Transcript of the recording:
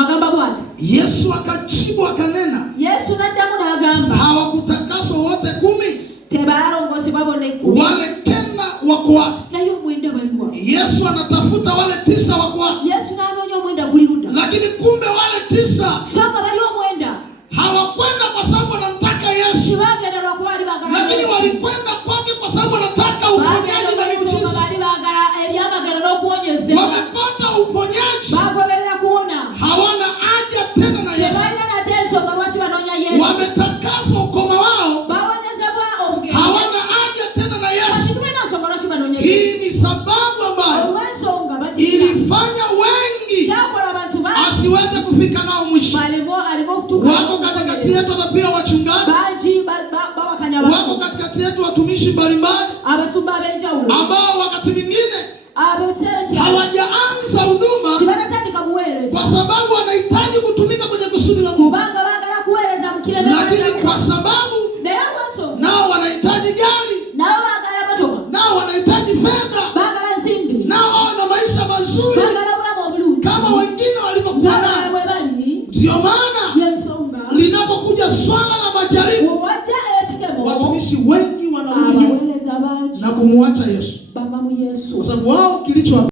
Magamba bwati. Yesu akajibu akanena. Yesu naddamu n'agamba. Hawakutakaswa wote 10? Tebalongosebwa bonna 10. Wale 10 wako wapi? Naye omwenda baliwa. Yesu anatafuta wale 9 wako wapi? Yesu n'anoonya omwenda guli ludda. Lakini kumbe wale 9 songa bali omwenda hawakwenda kwa sababu wanamtaka Yesu. Bagenda lwakuba bali baagala Yesu. Lakini walikwenda kwake kwa sababu wanataka uponyaji na miujiza. Bali baagala ebyamagero n'okuwonyezebwa. Wamepata uponyaji. Bagoberera kuwona. Hawana haja tena na Yesu. Tebalina nate ensonga lwaki banoonya Yesu. Wametakaswa ukoma wao. Bawonyezebwa obugezi. Hawana haja tena na Yesu. Tulina nsonga lwaki banoonya Yesu. Hii ni sababu ambayo ilifanya wengi asiweze kufika nao mwisho. Wako katikati yetu na pia wachungaji. Wako katikati yetu watumishi mbalimbali ambao wakati mwingine hawajaanza huduma kwa sababu wanahitaji kutumika kwenye kusudi la Mungu. Lakini kwa sababu nao wanahitaji gari, nao wanahitaji fedha, nao wana maisha mazuri kama wengine walivyokuwa nao. Ndio maana linapokuja swala la majaribu, watumishi wengi wanarudi na kumwacha Yesu, kwa sababu wao kilicho